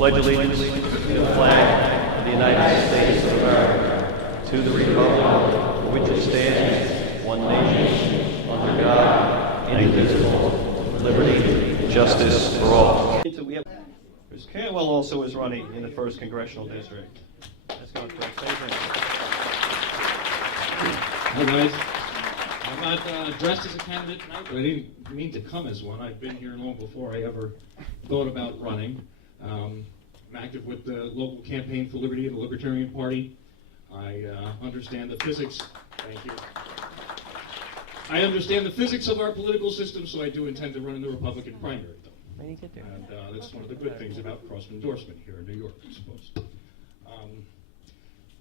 pledge allegiance to the flag of the United States of America, to the republic for which it stands, one nation, under God, indivisible, with liberty and justice for all. Ms. Cantwell also is running in the 1st Congressional District. Let's go, Chris. Hi, guys. I'm not dressed as a candidate tonight, but I didn't mean to come as one. I've been here long before I ever thought about running. I'm active with the local campaign for liberty of the Libertarian Party. I understand the physics. Thank you. I understand the physics of our political system, so I do intend to run in the Republican primary, though. And that's one of the good things about cross-endorsement here in New York, I suppose.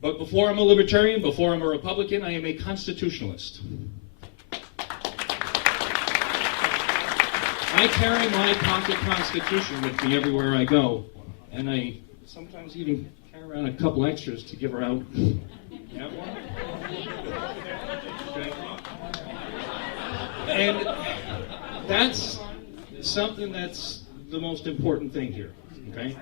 But before I'm a libertarian, before I'm a Republican, I am a constitutionalist. I carry my pocket constitution with me everywhere I go, and I sometimes even carry around a couple extras to give her out. You have one? Okay. And that's something that's the most important thing here, okay?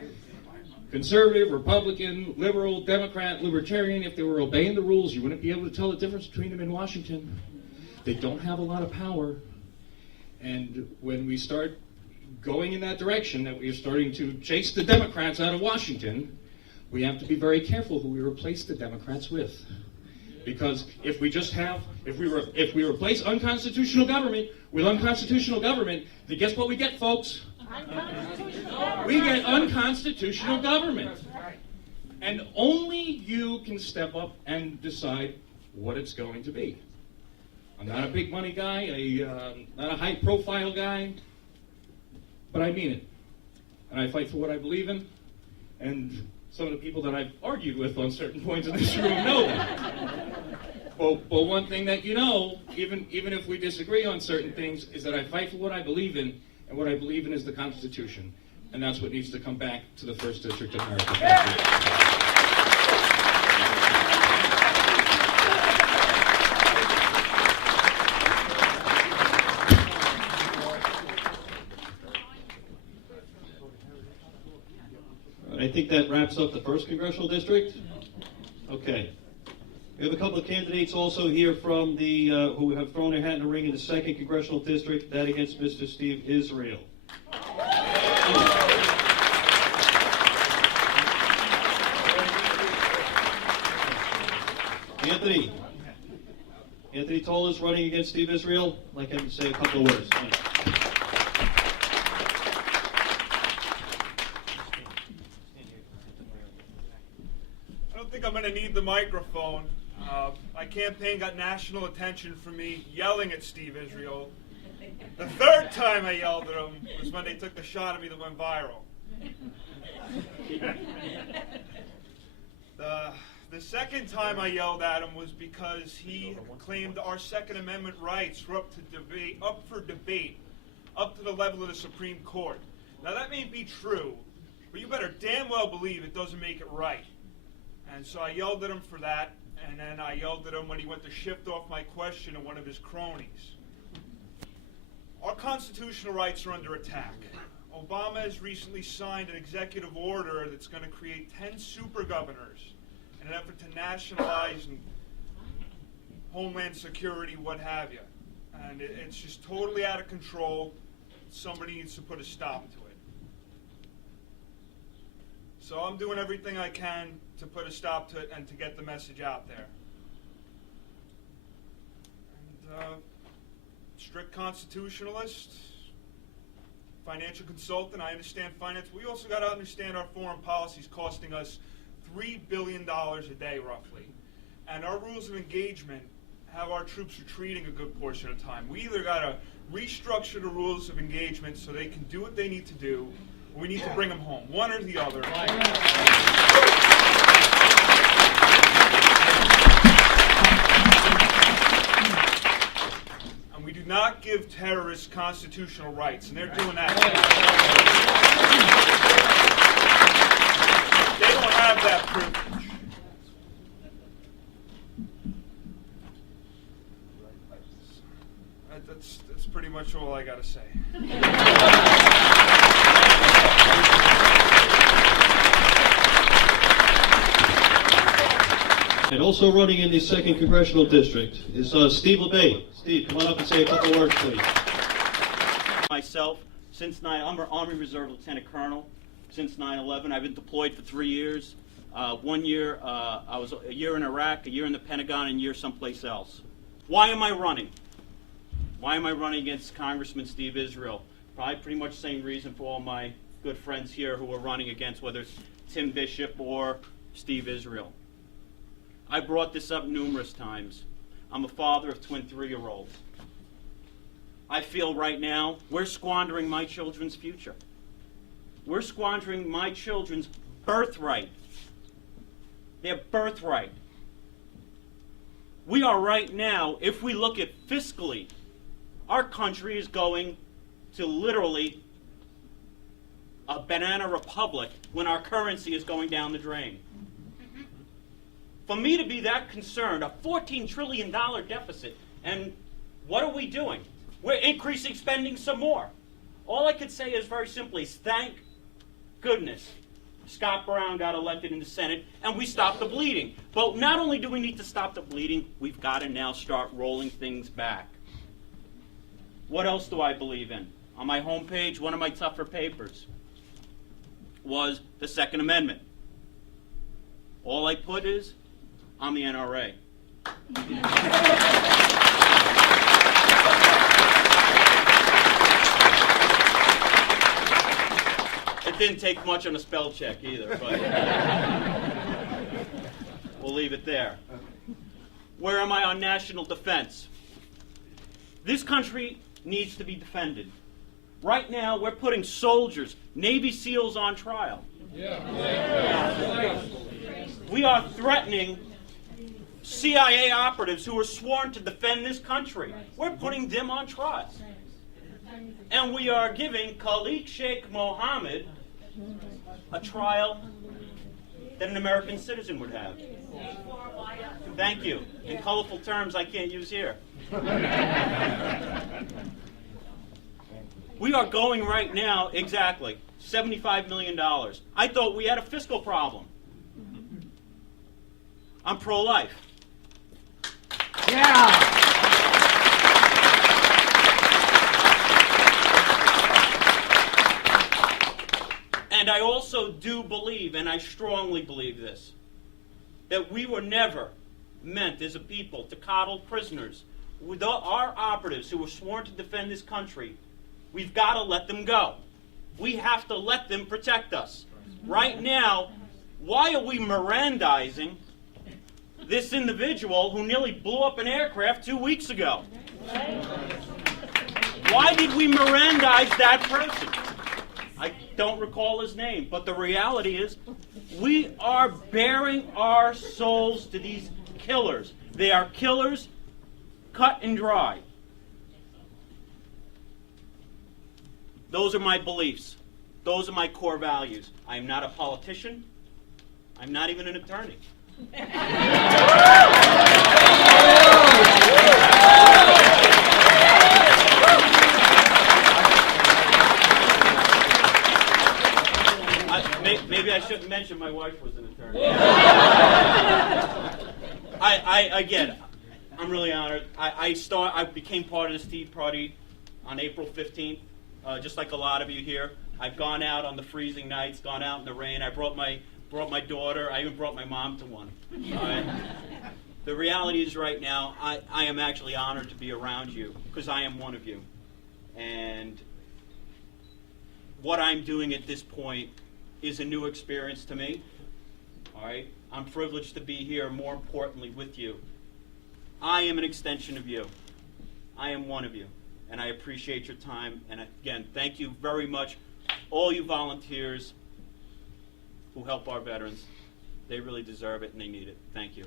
Conservative, Republican, liberal, Democrat, Libertarian, if they were obeying the rules, you wouldn't be able to tell the difference between them in Washington. They don't have a lot of power. And when we start going in that direction, that we are starting to chase the Democrats out of Washington, we have to be very careful who we replace the Democrats with. Because if we replace unconstitutional government with unconstitutional government, then guess what we get, folks? We get unconstitutional government. And only you can step up and decide what it's going to be. I'm not a big money guy, not a high profile guy, but I mean it. And I fight for what I believe in, and some of the people that I've argued with on certain points in this room know that. But one thing that you know, even if we disagree on certain things, is that I fight for what I believe in, and what I believe in is the Constitution. And that's what needs to come back to the 1st District of America. Thank you. I think that wraps up the 1st Congressional District. Okay. We have a couple of candidates also here from the who have thrown their hat in the ring in the 2nd Congressional District, that against Mr. Steve Israel. Anthony Tolda is running against Steve Israel. I'd like him to say a couple of words. I don't think I'm going to need the microphone. My campaign got national attention for me yelling at Steve Israel. The 3rd time I yelled at him was when they took the shot at me that went viral. The 2nd time I yelled at him was because he claimed our Second Amendment rights were up for debate, up to the level of the Supreme Court. Now that may be true, but you better damn well believe it doesn't make it right. And so I yelled at him for that, and then I yelled at him when he went to shift off my question to one of his cronies. Our constitutional rights are under attack. Obama has recently signed an executive order that's going to create 10 super governors in an effort to nationalize and homeland security, what have you. And it's just totally out of control. Somebody needs to put a stop to it. So I'm doing everything I can to put a stop to it and to get the message out there. And, strict constitutionalist, financial consultant, I understand finance. We also got to understand our foreign policy is costing us $3 billion a day, roughly. And our rules of engagement have our troops retreating a good portion of the time. We either got to restructure the rules of engagement so they can do what they need to do, or we need to bring them home. One or the other. And we do not give terrorists constitutional rights, and they're doing that. They don't have that privilege. That's pretty much all I got to say. And also running in the 2nd Congressional District is Steve Labate. Steve, come on up and say a couple words, please. Myself, I'm an Army Reserve Lieutenant Colonel. Since 9/11, I've been deployed for 3 years. 1 year, I was a year in Iraq, a year in the Pentagon, and a year someplace else. Why am I running? Why am I running against Congressman Steve Israel? Probably pretty much the same reason for all my good friends here who are running against, whether it's Tim Bishop or Steve Israel. I brought this up numerous times. I'm a father of twin 3-year-olds. I feel right now we're squandering my children's future. We're squandering my children's birthright. Their birthright. We are right now, if we look at fiscally, our country is going to literally a banana republic when our currency is going down the drain. For me to be that concerned, a $14 trillion deficit, and what are we doing? We're increasing spending some more. All I could say is very simply, thank goodness Scott Brown got elected in the Senate and we stopped the bleeding. But not only do we need to stop the bleeding, we've got to now start rolling things back. What else do I believe in? On my homepage, one of my tougher papers was the Second Amendment. All I put is, I'm the NRA. It didn't take much on a spell check either, but we'll leave it there. Where am I on national defense? This country needs to be defended. Right now, we're putting soldiers, Navy SEALs on trial. We are threatening CIA operatives who are sworn to defend this country. We're putting them on trial. And we are giving Khalid Sheikh Mohammed a trial that an American citizen would have. Thank you. In colorful terms I can't use here. We are going right now, exactly, $75 million. I thought we had a fiscal problem. I'm pro-life. Yeah. And I also do believe, and I strongly believe this, that we were never meant as a people to coddle prisoners. With our operatives who were sworn to defend this country, we've got to let them go. We have to let them protect us. Right now, why are we Mirandizing this individual who nearly blew up an aircraft 2 weeks ago? Why did we Mirandize that person? I don't recall his name, but the reality is we are bearing our souls to these killers. They are killers cut and dry. Those are my beliefs. Those are my core values. I am not a politician. I'm not even an attorney. Maybe I shouldn't mention my wife was an attorney. Again, I'm really honored. I became part of this Tea Party on April 15th, just like a lot of you here. I've gone out on the freezing nights, gone out in the rain. I brought my daughter. I even brought my mom to one. The reality is right now, I am actually honored to be around you because I am one of you. And what I'm doing at this point is a new experience to me. All right? I'm privileged to be here, more importantly, with you. I am an extension of you. I am one of you. And I appreciate your time. And again, thank you very much, all you volunteers who help our veterans. They really deserve it and they need it. Thank you.